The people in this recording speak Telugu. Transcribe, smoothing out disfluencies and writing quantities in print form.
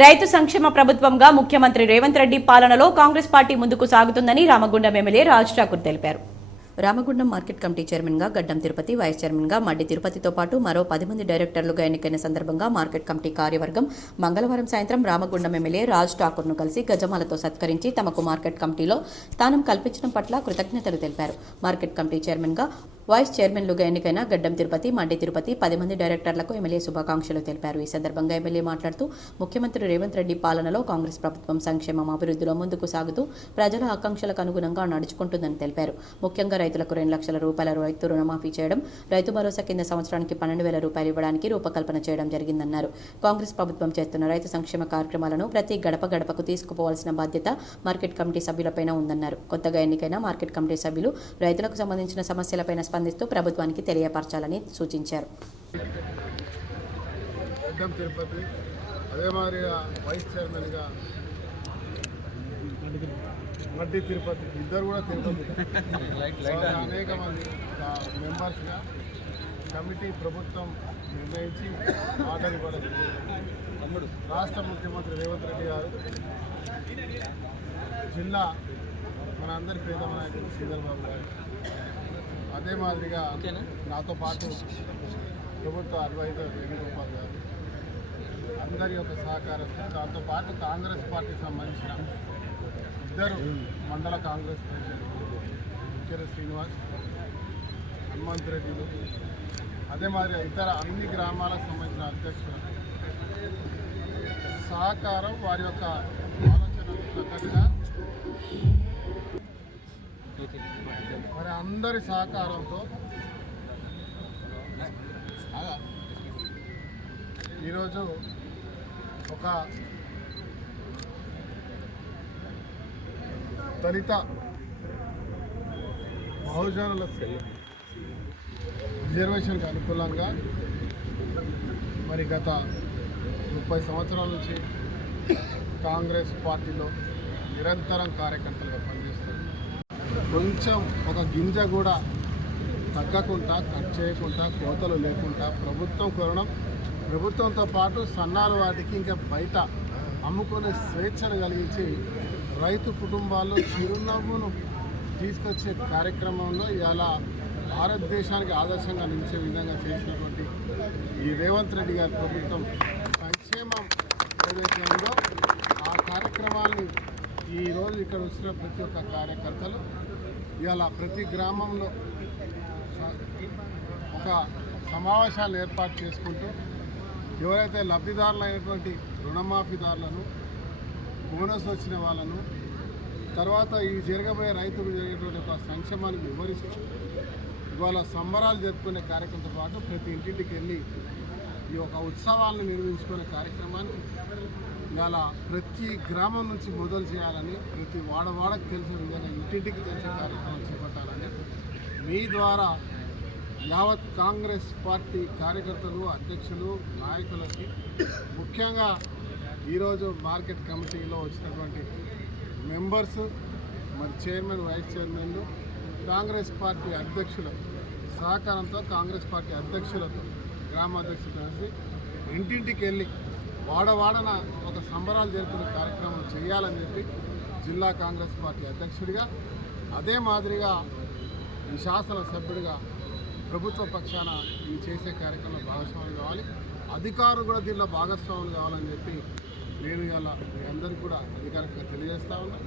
రైతు సంక్షేమ ప్రభుత్వంగా ముఖ్యమంత్రి రేవంత్ రెడ్డి పాలనలో కాంగ్రెస్ పార్టీ ముందుకు సాగుతుందని రామగుండం ఎమ్మెల్యే రాజ్ ఠాకూర్ తెలిపారు. రామగుండం మార్కెట్ కమిటీ చైర్మన్ గా గడ్డం తిరుపతి, వైస్ చైర్మన్ గా మడ్డి తిరుపతితో పాటు మరో 10 మంది డైరెక్టర్లుగా ఎన్నికైన సందర్భంగా మార్కెట్ కమిటీ కార్యవర్గం మంగళవారం సాయంత్రం రామగుండం ఎమ్మెల్యే రాజ్ ఠాకూర్ను కలిసి గజమాలతో సత్కరించి తమకు మార్కెట్ కమిటీలో స్థానం కల్పించడం పట్ల కృతజ్ఞతలు తెలిపారు. మార్కెట్ కమిటీ చైర్మన్ గా, వైస్ చైర్మన్లుగా ఎన్నికైన గడ్డం తిరుపతి, మడ్డి తిరుపతి 10 మంది డైరెక్టర్లకు ఎమ్మెల్యే శుభాకాంక్షలు తెలిపారు. ఈ సందర్భంగా ఎమ్మెల్యే మాట్లాడుతూ ముఖ్యమంత్రి రేవంత్ రెడ్డి పాలనలో కాంగ్రెస్ ప్రభుత్వం సంక్షేమం, అభివృద్ధిలో ముందుకు సాగుతూ ప్రజల ఆకాంక్షలకు అనుగుణంగా నడుచుకుంటుందని తెలిపారు. ముఖ్యంగా రైతులకు 2 లక్షల రూపాయల రైతు రుణమాఫీ చేయడం, రైతు భరోసా కింద సంవత్సరానికి 12,000 రూపాయలు ఇవ్వడానికి రూపకల్పన చేయడం జరిగిందన్నారు. కాంగ్రెస్ ప్రభుత్వం చేస్తున్న రైతు సంక్షేమ కార్యక్రమాలను ప్రతి గడప గడపకు తీసుకుపోవాల్సిన బాధ్యత మార్కెట్ కమిటీ సభ్యులపైన ఉందన్నారు. కొత్తగా ఎన్నికైన మార్కెట్ కమిటీ సభ్యులు రైతులకు సంబంధించిన సమస్యలపైన స్పందిస్తూ ప్రభుత్వానికి తెలియపరచాలని సూచించారు. మడ్డి తిరుపతి ఇద్దరు కూడా తిరుపతి అనేక మంది మెంబర్స్గా కమిటీ ప్రభుత్వం నిర్ణయించి ఆర్డర్ ఇవ్వడం. రాష్ట్ర ముఖ్యమంత్రి రేవంత్ రెడ్డి గారు జిల్లా మన అందరి పేద నాయకుడు శ్రీధర్బాబు గారు, అదే మాదిరిగా నాతో పాటు ప్రభుత్వ అడ్వైజర్ వేణుగోపాల్ గారు, అందరి యొక్క సహకారంతో, దాంతోపాటు కాంగ్రెస్ పార్టీకి సంబంధించిన ఇద్దరు మండల కాంగ్రెస్ ప్రెసిడెంట్ ఉచ్చెర శ్రీనివాస్, హనుమంత్ రెడ్డిలు, అదే మాదిరిగా ఇతర అన్ని గ్రామాలకు సంబంధించిన అధ్యక్షుల సహకారం, వారి యొక్క ఆలోచనకు తగ్గట్టుగా మరి అందరి సహకారంతో ఈరోజు ఒక దళిత బహుజనుల రిజర్వేషన్కి అనుకూలంగా మరి గత 30 సంవత్సరాల నుంచి కాంగ్రెస్ పార్టీలో నిరంతరం కార్యకర్తలుగా పనిచేస్తారు. కొంచెం ఒక గింజ కూడా తగ్గకుండా, కట్ చేయకుండా, కోతలు లేకుండా ప్రభుత్వం కొనడం, ప్రభుత్వంతో పాటు సన్నాలు వాటికి ఇంకా బయట అమ్ముకునే స్వేచ్ఛను కలిగించి రైతు కుటుంబాల్లో చిరునవ్వును తీసుకొచ్చే కార్యక్రమంలో ఇలా భారతదేశానికి ఆదర్శంగా నిలిచే విధంగా చేసినటువంటి ఈ రేవంత్ రెడ్డి గారి ప్రభుత్వం సంక్షేమం ఏదైతే ఉందో ఆ కార్యక్రమాన్ని ఈరోజు ఇక్కడ వచ్చిన ప్రతి ఒక్క కార్యకర్తలు ఇవాళ ప్రతి గ్రామంలో ఒక సమావేశాలు ఏర్పాటు చేసుకుంటూ ఎవరైతే లబ్ధిదారులైనటువంటి రుణమాఫీదారులను, బోనస్ వచ్చిన వాళ్ళను, తర్వాత ఈ జరగబోయే రైతులకు జరిగేటువంటి ఒక సంక్షేమాన్ని వివరిస్తూ ఇవాళ సంబరాలు జరుపుకునే కార్యక్రమంతో పాటు ప్రతి ఇంటింటికి వెళ్ళి ఈ యొక్క ఉత్సవాలను నిర్వహించుకునే కార్యక్రమాన్ని ఇవాళ ప్రతి గ్రామం నుంచి మొదలు చేయాలని, ప్రతి వాడవాడకు తెలిసే విధంగా ఇంటింటికి తెలిసే కార్యక్రమం చేపట్టాలని మీ ద్వారా యావత్ కాంగ్రెస్ పార్టీ కార్యకర్తలు, అధ్యక్షులు, నాయకులకి, ముఖ్యంగా ఈరోజు మార్కెట్ కమిటీలో వచ్చినటువంటి మెంబర్స్, మరి చైర్మన్, వైస్ చైర్మన్లు, కాంగ్రెస్ పార్టీ అధ్యక్షుల సహకారంతో, కాంగ్రెస్ పార్టీ అధ్యక్షులతో, గ్రామాధ్యక్షులు కలిసి ఇంటింటికి వెళ్ళి వాడవాడన ఒక సంబరాలు జరుపుకునే కార్యక్రమం చేయాలని చెప్పి జిల్లా కాంగ్రెస్ పార్టీ అధ్యక్షుడిగా, అదే మాదిరిగా ఈ శాసనసభ్యుడిగా ప్రభుత్వ పక్షాన ఈ చేసే కార్యక్రమంలో భాగస్వాములు కావాలి, అధికారులు కూడా దీనిలో భాగస్వాములు కావాలని చెప్పి నేను ఇలా మీ అందరికీ కూడా అధికారికంగా తెలియజేస్తా ఉన్నా.